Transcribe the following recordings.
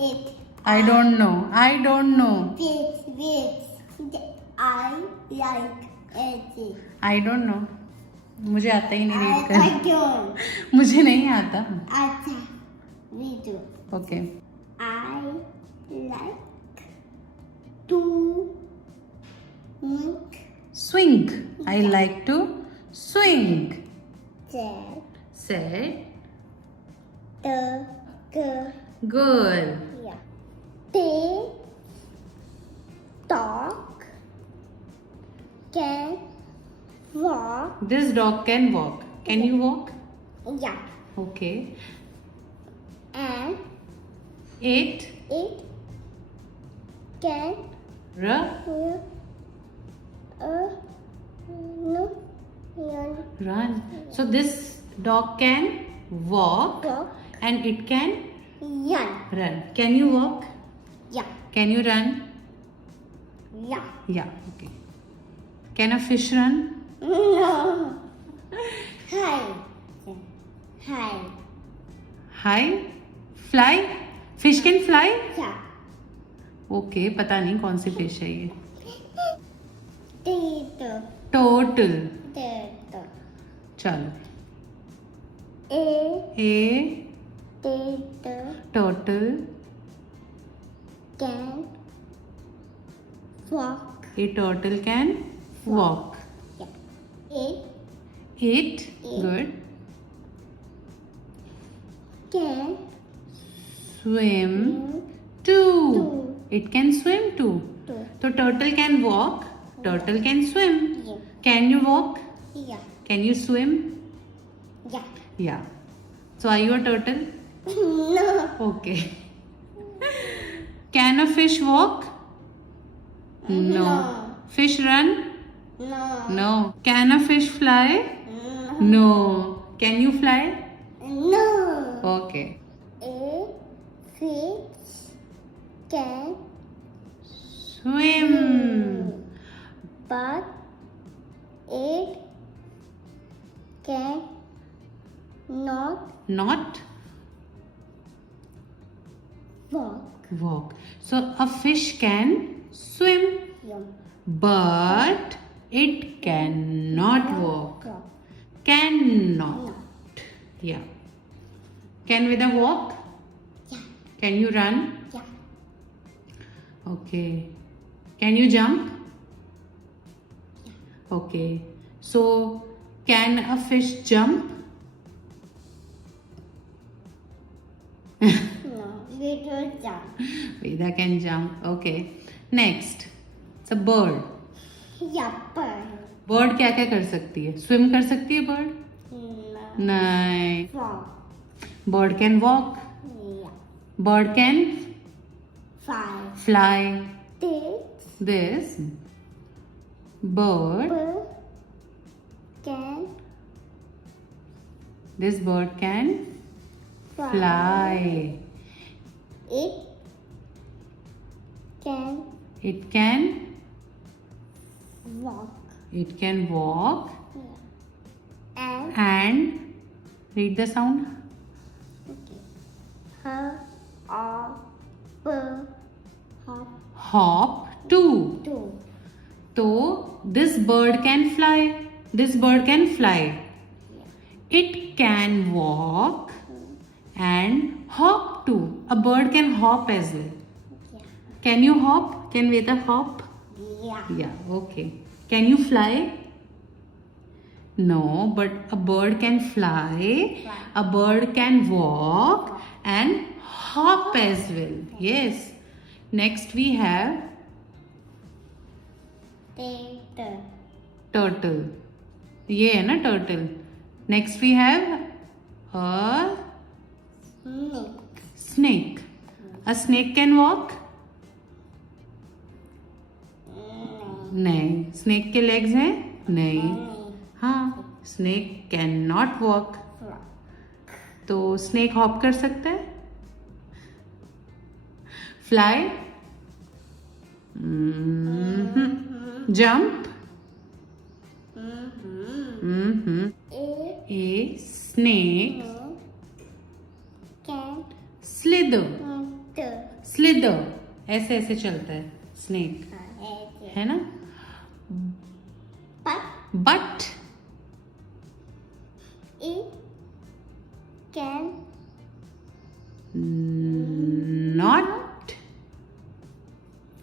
it. I don't know. I don't know. Wait. I like it. I don't know. मुझे आता ही नहीं read I कर. don't. मुझे नहीं आता. अच्छा. We do. Okay. I like to make Swing. I like to swing. said Said the girl. yeah. They dog can walk. This dog can walk. Can you walk? Yeah. Okay. And It. it can no Run. So this dog can walk walk and it can run. run. Can you walk? Yeah. Can you run? Yeah. Yeah. Okay. Can a fish run? No. Hi. Hi. Hi. Fly. Fish can fly? Yeah. Okay. पता नहीं कौन सी fish है ये. Potato. Total. Potato. चलो. A A potato turtle. can walk. A turtle can walk. Yeah. It. Good. Can Swim too. Two. It can swim too. do. So turtle can walk. Turtle can swim. Yeah. Can you walk? Yeah. Can you swim? Yeah. Yeah. So are you a turtle? No. Okay. Can a fish walk? No. Fish run? No. No. Can a fish fly? No. No. Can you fly? No. Okay. A fish can Swim. but it can not Not walk. walk. So a fish can swim, but it cannot walk. Cannot. Yeah. Can with a walk? Yeah. Can you run? Yeah. Okay. Can you jump? Okay. So can a fish jump? No. We do jump. Veda can jump. Okay. Next. It's a bird. Yeah, bird. Bird क्या क्या कर सकती है? Swim कर सकती है bird? No. नहीं. Walk. Bird can walk. Yeah. Bird can Five. fly. This This bird. bird can This bird can fly. It can It can. walk. It can walk. And And read the sound. her or bird hop Hop too. to. So this bird can fly. This bird can fly. It can walk and hop too. A bird can hop as well. Yeah. Can you hop? Can Veda hop? Yeah. Yeah, okay. Can you fly? No, but a bird can fly. A bird can walk and hop as well. Yes. Next we have Potato. turtle. ये है ना turtle. Next we have a Snake. snake. A snake can walk? नहीं. Snake के legs हैं? नहीं. हाँ. Snake cannot walk. तो snake hop कर सकता है? Fly? Jump? A snake Can slither. Slither ऐसे ऐसे चलता है स्नेक, है ना. But it can not,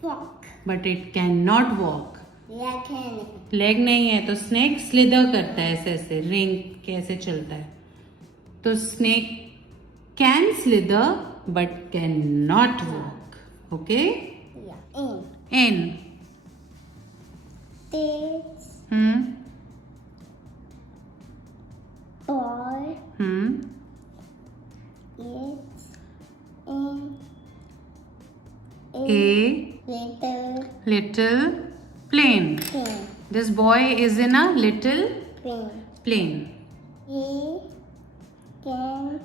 walk. but it cannot walk. Like leg नहीं है तो स्नेक स्लिदर करता है ऐसे ऐसे, रिंग कैसे चलता है. तो snake can slither but can not walk. Okay. In. this boy is in A little little plane. plane. This boy is in a little Plane. plane. He can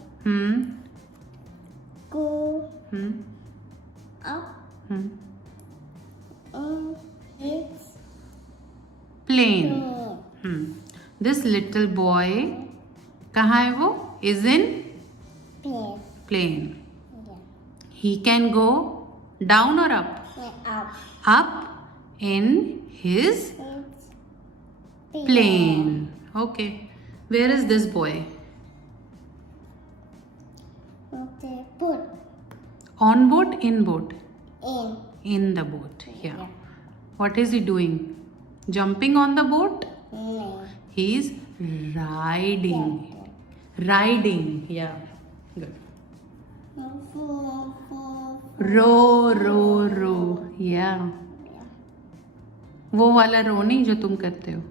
go up in his Plane. plane. This little boy कहाँ है वो? Is in Plane. plane. Yeah. He can go down or up? Up. Up in his His plane. Okay. Where is this boy? Okay. Put On boat, in boat? in. In the boat. Yeah. What is he doing? Jumping on the boat? No. He is riding. Riding. Yeah. Good. Row, row, row. Yeah. वो वाला रो नहीं जो तुम करते हो.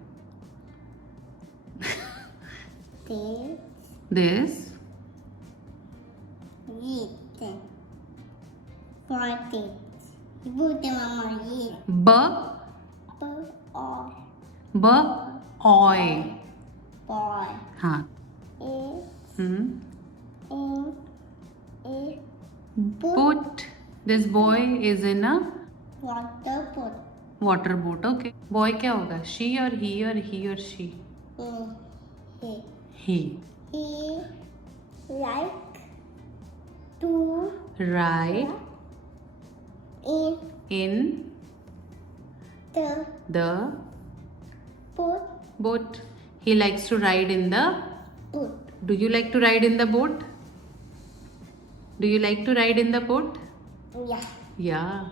This. Eat. Forty. Put mama eat. B. Or B. Oy. boy. हाँ. Is Hmm. in a Boat. This boy is in a water put. water boat. Okay. Boy क्या होगा? She or he or he or she? He. He. He like to Ride in in the the put boat. He likes to ride in the. put. Do you like to ride in the boat? Do you like to ride in the boat? Yeah. Yeah.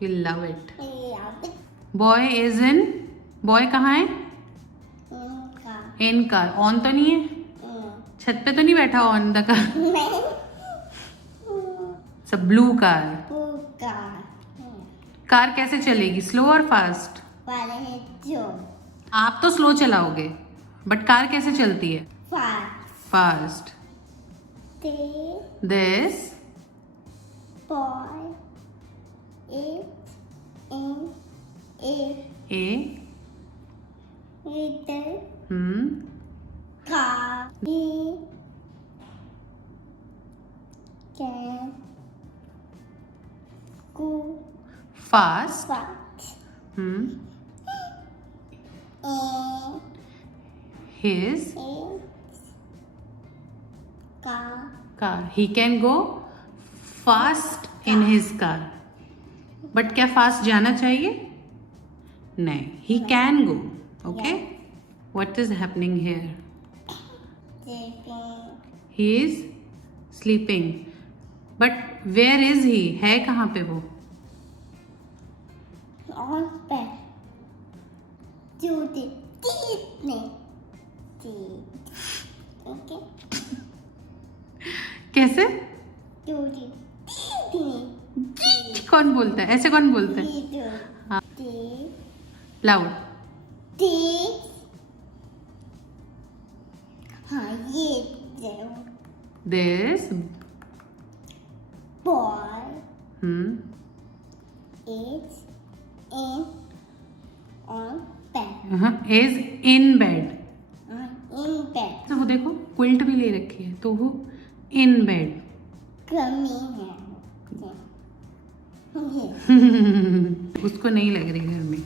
You love it. Love it. Boy is in. Boy कहाँ है? Car. In car. On तो नहीं है? छत पे तो नहीं बैठा on the car? It's a blue car. Car. Car कैसे चलेगी? स्लो और फास्ट? वाले है जो आप तो स्लो चलाओगे, बट कार कैसे चलती है? Fast. This boy is in a a little car. He can go fast. fast. Hmm. In His car. car. He can go fast in his car. But क्या फास्ट जाना चाहिए? नहीं. He can go. Okay. What is happening here? Sleeping. He is sleeping. But where is he? है कहाँ पे वो? On bed. Do the teeth. Okay. कैसे? Do the teeth. कौन बोलता है? ऐसे कौन बोलता है? हाँ. Loud. Teeth. हाँ ये This boy hmm, is in on bed. is in bed. In bed. तो वो देखो क्विल्ट भी ले रखी है, तो वो in bed. कमी है उसको नहीं लग रही घर में.